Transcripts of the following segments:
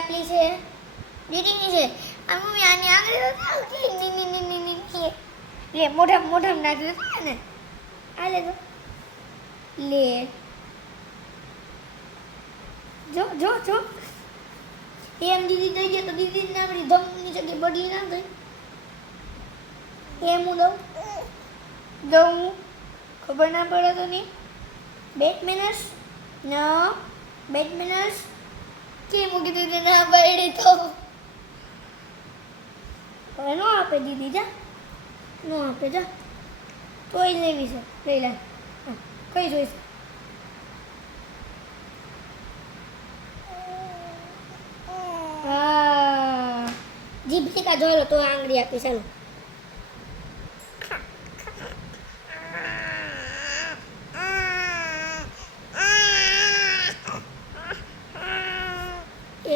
આપલી છે દીદીની છે આ મમ્મી આની આંગળી લે મોઢામાં નાખી દે ને આ લે તો લે જો જો જો એમ દીદી દઈ દે તો દીદી ને આપણી ધમની જગ્યાએ બદલી ના ગઈ એમ હું દઉં ખબર ના પડે તો નહીં બેટમેનર્સ નો બેટમેનર્સ કે મૂકી દીધી ના પડી તો હવે નો આપે દીદી જા નો આપે જા તોય લેવી છે લઈ લે કઈ જોઈશે હા જીભથી કા જોલો તો આંગળી આપી ચાલો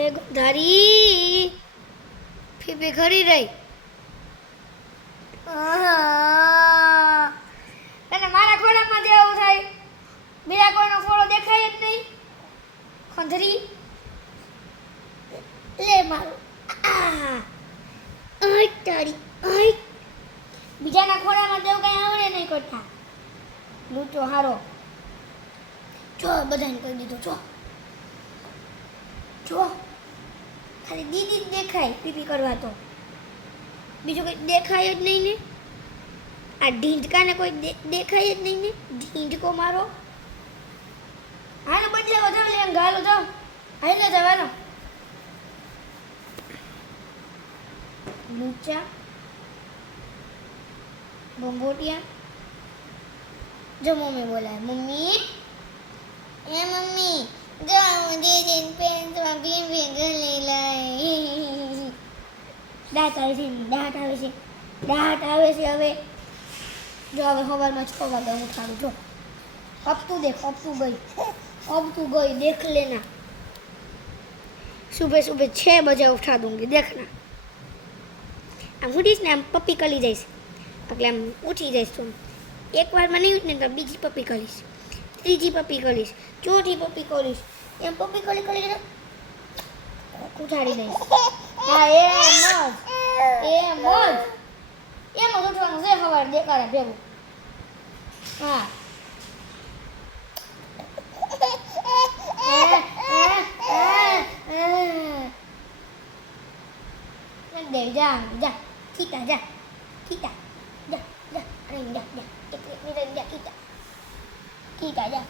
એક ધારી ફીફી ખરી રહી તને મારા ખોળામાં જેવું થાય બીજા કોઈનો ખોળો દેખાય જ નહીં ખંધરી લે મારું તારી બીજાના ખોળામાં જેવું કઈ આવડે નહીં કરતા લૂંટો હારો જો બધાને કહી દીધું જો જો ખાલી દીદી જ દેખાય પીપી કરવા તો બીજું કંઈ દેખાય જ નહીં ને આ ઢીંઢકાને કોઈ દેખાય જ નહીં ને ઢીંઢકો મારો હાલો બદલાવો જાવ લે ગાલો જાવ હાલો જવાનો લૂચા બોમ્બોટિયા જો મમ્મી બોલાય મમ્મી એ મમ્મી જો હું દીદી પેન્ટમાં ભીમ ગલી લાઈ દાંત આવે છે દાંત આવે છે હવે જો હવે સવારમાં 6 વાગે ઉઠાડું જો अब तू गई देख लेना सुबह सुबह 6 बजे उठा दूंगी देखना आम उठीश ने आम पप्पी कली जाइश એટલે આમ ઉઠી જઈશ તું એકવારમાં નહીં ઉઠને તો બીજી પપ્પી કરીશ ત્રીજી પપ્પી કરીશ ચોથી પપ્પી કરીશ એમ પપ્પી કરી ઉઠાડી દઈશ હા એમ જ ઉઠવાનું છે સવારે દેખાડે ભેગું હા દે જા કીટા જા અરે જા કીટા જા